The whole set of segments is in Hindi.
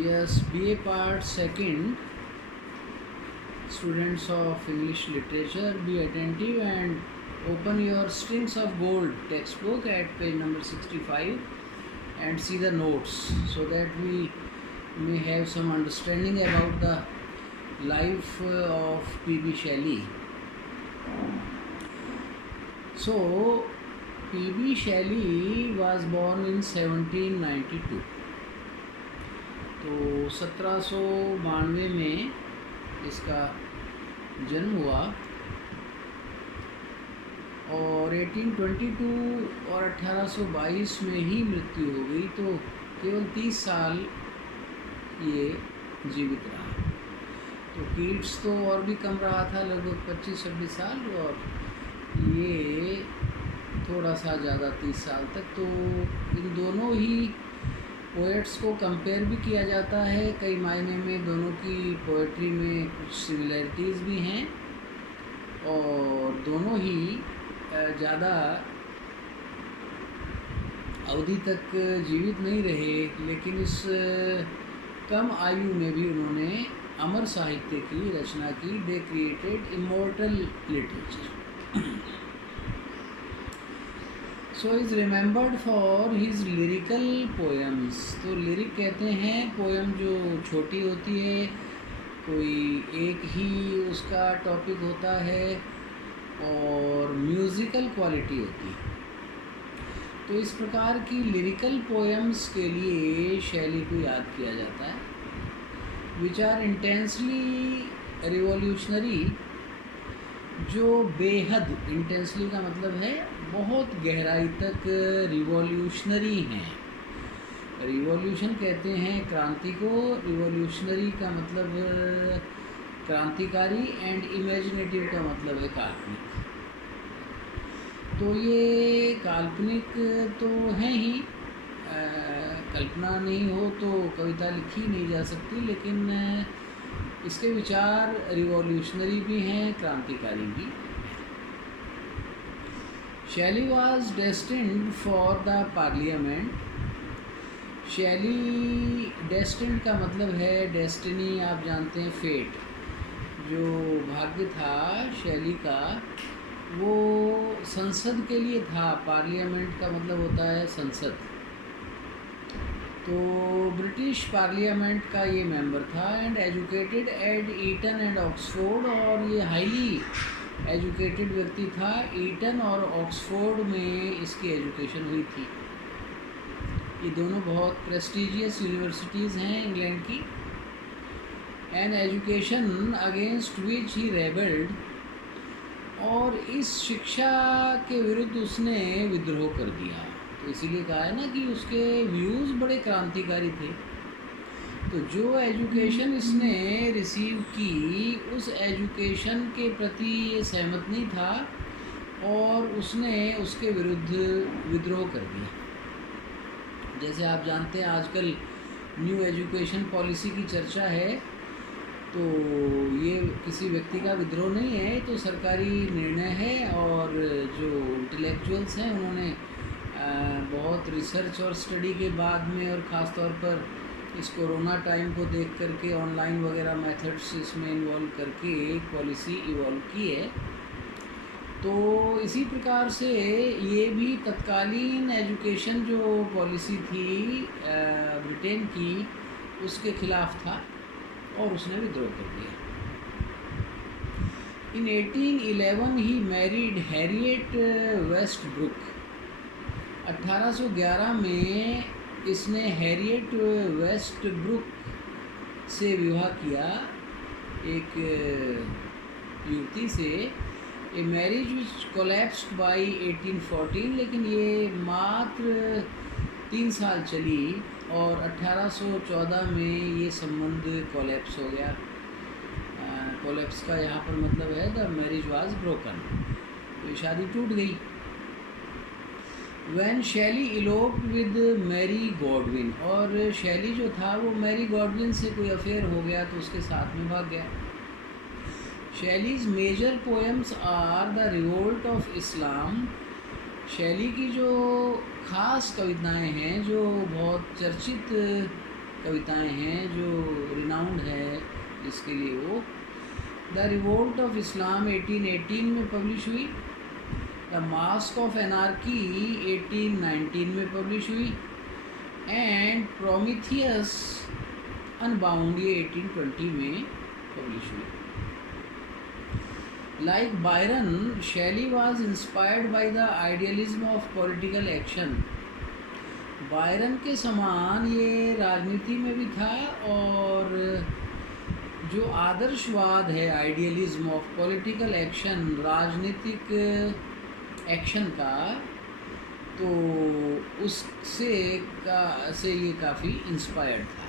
Yes, BA Part Second, students of English Literature, be attentive and open your Strings of Gold textbook at page number 65 and see the notes so that we may have some understanding about the life of P.B. Shelley. So, P.B. Shelley was born in 1792. तो 1792 में इसका जन्म हुआ और 1822 और 1822 में ही मृत्यु हो गई। तो केवल 30 साल ये जीवित रहा। तो कीट्स तो और भी कम रहा था, लगभग 25-26 साल, और ये थोड़ा सा ज़्यादा 30 साल तक। तो इन दोनों ही पोएट्स को कंपेयर भी किया जाता है, कई मायने में दोनों की पोएट्री में कुछ सिमिलैरिटीज़ भी हैं, और दोनों ही ज़्यादा अवधि तक जीवित नहीं रहे, लेकिन इस कम आयु में भी उन्होंने अमर साहित्य की रचना की। They created immortal literature. So is remembered for his lyrical poems. तो लिरिक कहते हैं पोएम जो छोटी होती है, कोई एक ही उसका टॉपिक होता है और म्यूज़िकल क्वालिटी होती है। तो इस प्रकार की लिरिकल पोएम्स के लिए शैली को याद किया जाता है, विच आर इंटेंसली रिवॉल्यूशनरी, जो बेहद, इंटेंसली का मतलब है बहुत गहराई तक, रिवॉल्यूशनरी हैं। रिवॉल्यूशन कहते हैं क्रांति को, रिवॉल्यूशनरी का मतलब क्रांतिकारी, एंड इमेजिनेटिव का मतलब है काल्पनिक। तो ये काल्पनिक तो है ही, कल्पना नहीं हो तो कविता लिखी नहीं जा सकती, लेकिन इसके विचार रिवॉल्यूशनरी भी हैं, क्रांतिकारी भी। शैली was destined for the parliament. शैली, डेस्टिन्ड का मतलब है डेस्टिनी, आप जानते हैं फेट, जो भाग्य था शैली का वो संसद के लिए था। पार्लियामेंट का मतलब होता है संसद। तो ब्रिटिश पार्लियामेंट का ये मेंबर था, and educated at Eton and Oxford, और ये हाईली एजुकेटेड व्यक्ति था। ईटन और ऑक्सफोर्ड में इसकी एजुकेशन हुई थी। ये दोनों बहुत प्रेस्टिजियस यूनिवर्सिटीज़ हैं इंग्लैंड की। एन एजुकेशन अगेंस्ट विच ही रेबल्ड, और इस शिक्षा के विरुद्ध उसने विद्रोह कर दिया। तो इसीलिए कहा है ना कि उसके व्यूज़ बड़े क्रांतिकारी थे। तो जो एजुकेशन इसने रिसीव की, उस एजुकेशन के प्रति ये सहमत नहीं था, और उसने उसके विरुद्ध विद्रोह कर दिया। जैसे आप जानते हैं आजकल न्यू एजुकेशन पॉलिसी की चर्चा है, तो ये किसी व्यक्ति का विद्रोह नहीं है, तो सरकारी निर्णय है, और जो इंटेलेक्चुअल्स हैं उन्होंने बहुत रिसर्च और स्टडी के बाद में, और ख़ास तौर पर इस कोरोना टाइम को देख करके ऑनलाइन वगैरह मेथड्स इसमें इन्वॉल्व करके एक पॉलिसी इवॉल्व की है। तो इसी प्रकार से ये भी तत्कालीन एजुकेशन जो पॉलिसी थी ब्रिटेन की, उसके खिलाफ था, और उसने विद्रोह कर दिया। इन 1811 ही मैरिड हैरियट वेस्टब्रुक। 1811 में इसने हैरियट वेस्टब्रुक से विवाह किया, एक युवती से। A marriage which collapsed by 1814, लेकिन ये मात्र 3 साल चली, और 1814 में ये संबंध कोलैप्स हो गया। कोलैप्स का यहाँ पर मतलब है द मैरिज वाज ब्रोकन, तो शादी टूट गई। When शैली इलोप्ड विद मैरी गॉडविन, और शैली जो था वो मैरी गॉडविन से कोई अफेयर हो गया, तो उसके साथ में भाग गया। Shelley's major poems are the revolt of Islam. Shelley की जो ख़ास कविताएं हैं, जो बहुत चर्चित कविताएं हैं जो रिनाउंड है जिसके लिए वो। द रिवोल्ट ऑफ इस्लाम 1818 में पब्लिश हुई। द मास्क ऑफ एनार्की 1819 में पब्लिश हुई। एंड प्रोमीथियस अनबाउंड ये 1820 में पब्लिश हुई। Like Byron, Shelley was inspired by the idealism of political action. Byron के समान ये राजनीति में भी था और जो आदर्शवाद है, आइडियलिज्म ऑफ पॉलिटिकल एक्शन, राजनीतिक एक्शन का, तो उससे से ये काफ़ी इंस्पायर्ड था।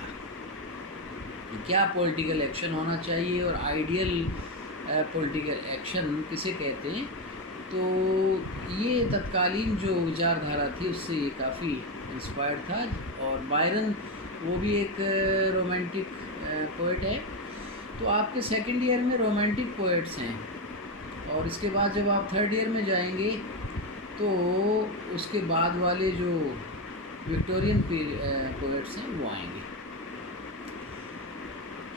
क्या पॉलिटिकल एक्शन होना चाहिए और आइडियल पॉलिटिकल एक्शन किसे कहते हैं, तो ये तत्कालीन जो विचारधारा थी उससे ये काफ़ी इंस्पायर्ड था। और बायरन वो भी एक रोमांटिक पोएट है। तो आपके सेकंड ईयर में रोमांटिक पोएट्स हैं और इसके बाद जब आप थर्ड ईयर में जाएंगे तो उसके बाद वाले जो विक्टोरियन पोएट्स हैं वो आएंगे।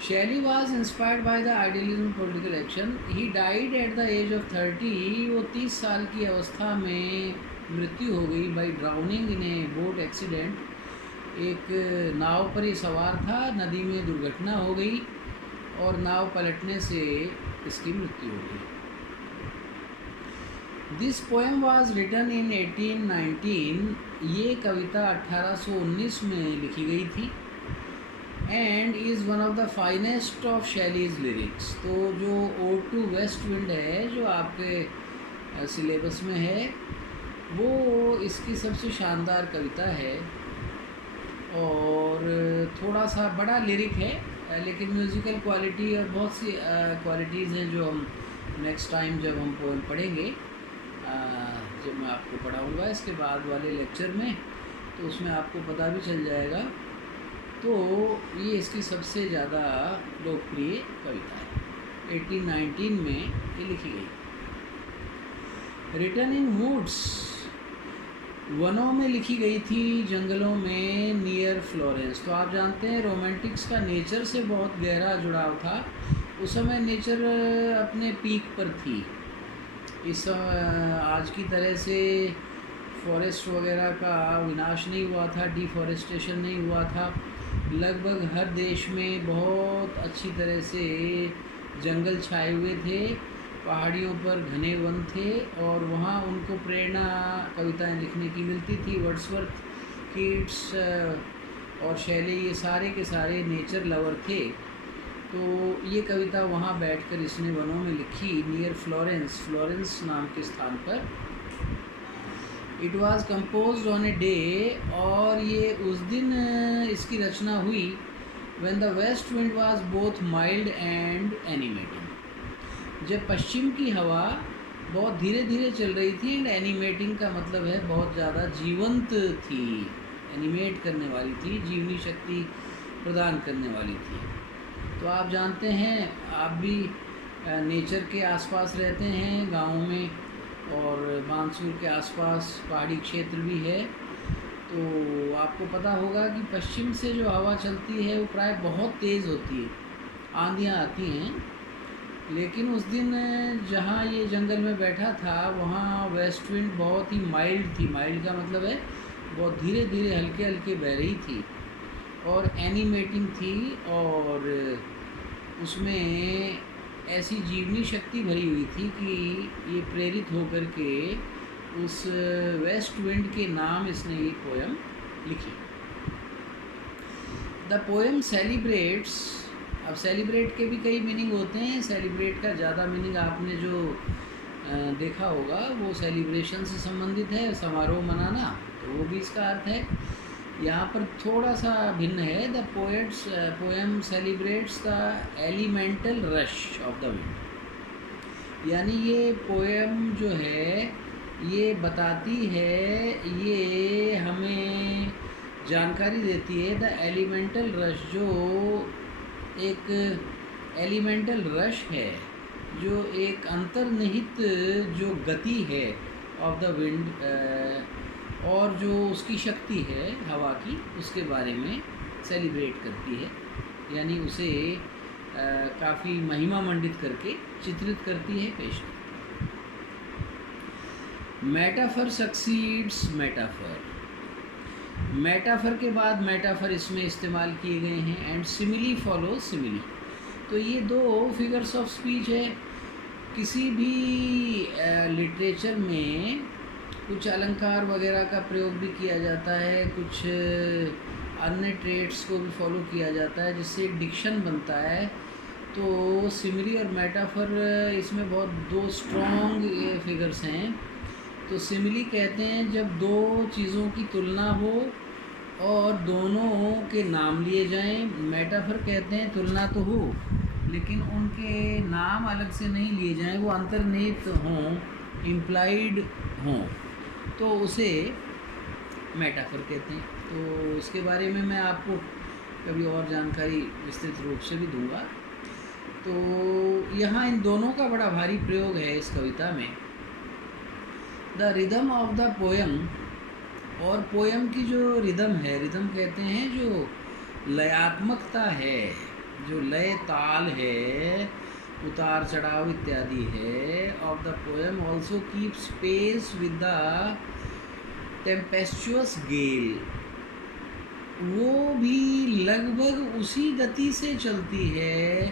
Shelley was inspired by the idealism of political action. He died at the age of 30. वो 30 साल की अवस्था में मृत्यु हो गई by drowning in a boat accident। एक नाव पर ही सवार था, नदी में दुर्घटना हो गई और नाव पलटने से इसकी मृत्यु हो गई। This poem was written in 1819। ये कविता 1819 में लिखी गई थी। And is one of the finest of Shelley's lyrics. तो जो ओड टू वेस्ट विंड है जो आपके सिलेबस में है वो इसकी सबसे शानदार कविता है और थोड़ा सा बड़ा लिरिक है, लेकिन म्यूज़िकल क्वालिटी और बहुत सी क्वालिटीज़ हैं जो हम नेक्स्ट टाइम जब हम पोएम पढ़ेंगे, जब मैं आपको पढ़ाऊँगा इसके बाद वाले लेक्चर में, तो उसमें आपको पता भी चल जाएगा। तो ये इसकी सबसे ज़्यादा लोकप्रिय कविता है, 1819 में ये लिखी गई। रिटन इन वुड्स, वनों में लिखी गई थी, जंगलों में, नियर फ्लोरेंस। तो आप जानते हैं रोमांटिक्स का नेचर से बहुत गहरा जुड़ाव था। उस समय नेचर अपने पीक पर थी। इस आज की तरह से फॉरेस्ट वगैरह का विनाश नहीं हुआ था, डिफॉरेस्टेशन नहीं हुआ था। लगभग हर देश में बहुत अच्छी तरह से जंगल छाए हुए थे, पहाड़ियों पर घने वन थे और वहाँ उनको प्रेरणा कविताएं लिखने की मिलती थी। वर्ड्सवर्थ, कीट्स और शैली ये सारे के सारे नेचर लवर थे। तो ये कविता वहाँ बैठकर इसने वनों में लिखी, नियर फ्लोरेंस, फ्लोरेंस नाम के स्थान पर। It was compose on a day, और ये उस दिन इसकी रचना हुई when the west wind was both mild and animating. जब पश्चिम की हवा बहुत धीरे धीरे चल रही थी, एंड एनिमेटिंग का मतलब है बहुत ज़्यादा जीवंत थी, एनिमेट करने वाली थी, जीवनी शक्ति प्रदान करने वाली थी। तो आप जानते हैं, आप भी नेचर के आसपास रहते हैं, गाँव में और बांसुर के आसपास पहाड़ी क्षेत्र भी है, तो आपको पता होगा कि पश्चिम से जो हवा चलती है वो प्राय बहुत तेज़ होती है, आंधियाँ आती हैं। लेकिन उस दिन जहाँ ये जंगल में बैठा था वहाँ वेस्ट विंड बहुत ही माइल्ड थी। माइल्ड का मतलब है बहुत धीरे धीरे हल्के हल्के बह रही थी और एनिमेटिंग थी, और उसमें ऐसी जीवनी शक्ति भरी हुई थी कि ये प्रेरित होकर के उस वेस्ट विंड के नाम इसने ये पोएम लिखी। द पोएम सेलिब्रेट्स, अब सेलिब्रेट के भी कई मीनिंग होते हैं। सेलिब्रेट का ज़्यादा मीनिंग आपने जो देखा होगा वो सेलिब्रेशन से संबंधित है, समारोह मनाना, तो वो भी इसका अर्थ है। यहाँ पर थोड़ा सा भिन्न है। The poem celebrates the elemental rush of the wind, यानी ये पोएम जो है ये बताती है, ये हमें जानकारी देती है द एलिमेंटल रश, जो एक एलिमेंटल रश है, जो एक अंतर्निहित जो गति है ऑफ द विंड, और जो उसकी शक्ति है हवा की, उसके बारे में सेलिब्रेट करती है, यानी उसे काफ़ी महिमा मंडित करके चित्रित करती है, पेश करती है। मेटाफर सक्सीड्स मेटाफर, मेटाफर के बाद मेटाफर इसमें इस्तेमाल किए गए हैं, एंड सिमिली फॉलो सिमिली। तो ये दो फिगर्स ऑफ स्पीच है। किसी भी लिटरेचर में कुछ अलंकार वगैरह का प्रयोग भी किया जाता है, कुछ अन्य ट्रेड्स को भी फॉलो किया जाता है, जिससे एक डिक्शन बनता है। तो सिमिली और मेटाफर इसमें बहुत दो स्ट्रॉन्ग फिगर्स हैं। तो सिमिली कहते हैं जब दो चीज़ों की तुलना हो और दोनों के नाम लिए जाएं। मेटाफर कहते हैं तुलना तो हो लेकिन उनके नाम अलग से नहीं लिए जाएं, वो अंतर्निहित हों, इम्प्लाइड हों, तो उसे मेटाफर कहते हैं। तो इसके बारे में मैं आपको कभी और जानकारी विस्तृत रूप से भी दूंगा। तो यहाँ इन दोनों का बड़ा भारी प्रयोग है इस कविता में। The rhythm of the poem, और पोयम की जो रिदम है, रिदम कहते हैं जो लयात्मकता है, जो लय ताल है, उतार चढ़ाव इत्यादि है, of the poem also keeps pace with the tempestuous gale, वो भी लगभग उसी गति से चलती है,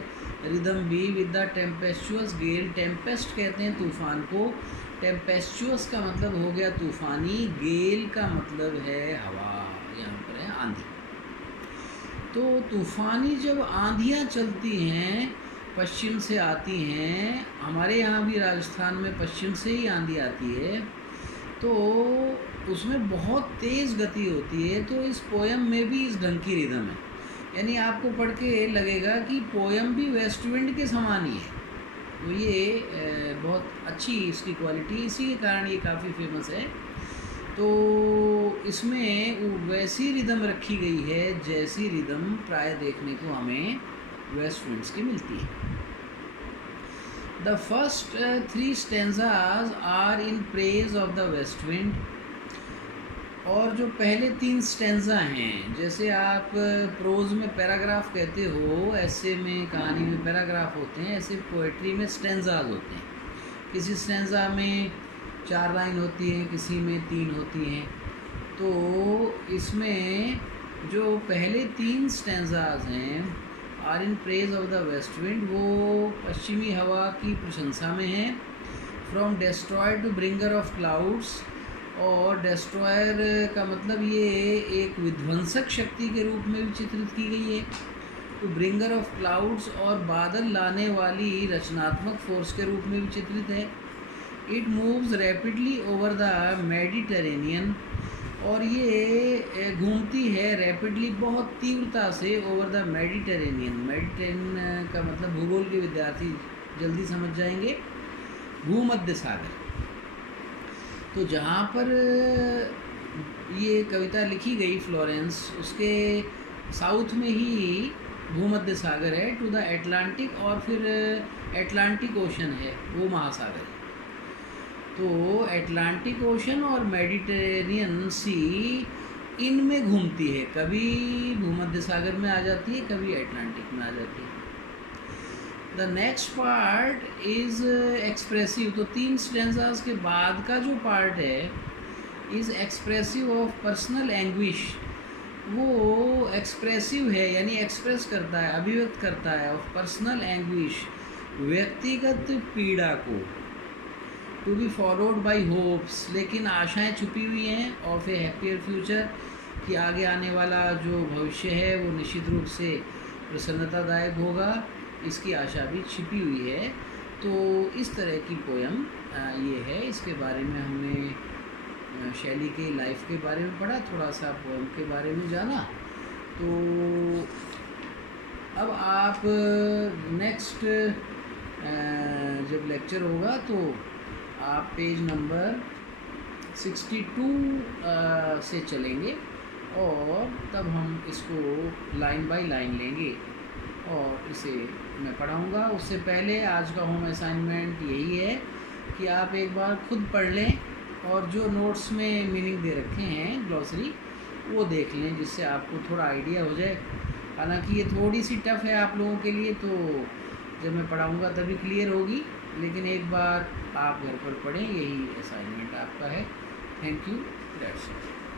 रिदम भी, with the tempestuous Gayle. Tempest कहते हैं तूफान को, टेम्पेस्चुअस का मतलब हो गया तूफानी, गेल का मतलब है हवा, यहाँ पर है आंधी। तो तूफानी जब आंधियाँ चलती हैं, पश्चिम से आती हैं, हमारे यहाँ भी राजस्थान में पश्चिम से ही आंधी आती है, तो उसमें बहुत तेज़ गति होती है। तो इस पोयम में भी इस ढंग की रिदम है, यानी आपको पढ़ के लगेगा कि पोयम भी वेस्ट विंड के समान ही है। तो ये बहुत अच्छी इसकी क्वालिटी, इसी के कारण ये काफ़ी फेमस है। तो इसमें वैसी रिदम रखी गई है जैसी रिदम प्राय देखने को हमें वेस्ट विंड्स की मिलती है। The first 3 stanzas are in praise of the west wind, और जो पहले 3 स्टेंजा हैं, जैसे आप प्रोज में पैराग्राफ कहते हो, ऐसे में कहानी में पैराग्राफ होते हैं, ऐसे पोएट्री में स्टेंजाज होते हैं। किसी स्टेंजा में 4 लाइन होती हैं, किसी में 3 होती हैं। तो इसमें जो पहले 3 स्टेंजाज हैं, are in praise of the west wind, वो पश्चिमी हवा की प्रशंसा में है। From destroyer to bringer of clouds, और डिस्ट्रॉयर का मतलब ये एक विध्वंसक शक्ति के रूप में भी चित्रित की गई है। टू ब्रिंगर ऑफ क्लाउड्स, और बादल लाने वाली रचनात्मक फोर्स के रूप में भी चित्रित है। It moves rapidly over the Mediterranean, और ये घूमती है रैपिडली, बहुत तीव्रता से, ओवर द मेडिटेरेनियन। मेडिटेरेनियन का मतलब भूगोल के विद्यार्थी जल्दी समझ जाएंगे, भूमध्य सागर। तो जहाँ पर ये कविता लिखी गई फ्लोरेंस, उसके साउथ में ही भूमध्य सागर है, टू द एटलांटिक, और फिर एटलांटिक ओशन है, वो महासागर है। तो एटलांटिक ओशन और मेडिटेरेनियन सी इनमें घूमती है, कभी भूमध्य सागर में आ जाती है, कभी एटलांटिक में आ जाती है। The next part is expressive, तो 3 स्टेंजास के बाद का जो पार्ट है, is expressive of personal anguish, वो एक्सप्रेसिव है, यानी एक्सप्रेस करता है, अभिव्यक्त करता है, ऑफ पर्सनल एंग्विश, व्यक्तिगत पीड़ा को। To be followed by hopes, लेकिन आशाएं छुपी हुई हैं, ऑफ ए हैप्पियर फ्यूचर, कि आगे आने वाला जो भविष्य है वो निश्चित रूप से प्रसन्नतादायक होगा, इसकी आशा भी छिपी हुई है। तो इस तरह की पोयम ये है। इसके बारे में हमने शैली के लाइफ के बारे में पढ़ा, थोड़ा सा पोयम के बारे में जाना। तो अब आप नेक्स्ट जब लेक्चर होगा तो आप पेज नंबर 62 से चलेंगे, और तब हम इसको लाइन बाय लाइन लेंगे और इसे मैं पढ़ाऊँगा। उससे पहले आज का होम असाइनमेंट यही है कि आप एक बार खुद पढ़ लें, और जो नोट्स में मीनिंग दे रखे हैं, ग्लॉसरी, वो देख लें, जिससे आपको थोड़ा आइडिया हो जाए। हालांकि ये थोड़ी सी टफ़ है आप लोगों के लिए, तो जब मैं पढ़ाऊँगा तभी क्लियर होगी, लेकिन एक बार आप घर पर पढ़ें, यही असाइनमेंट आपका है। Thank you, that's it.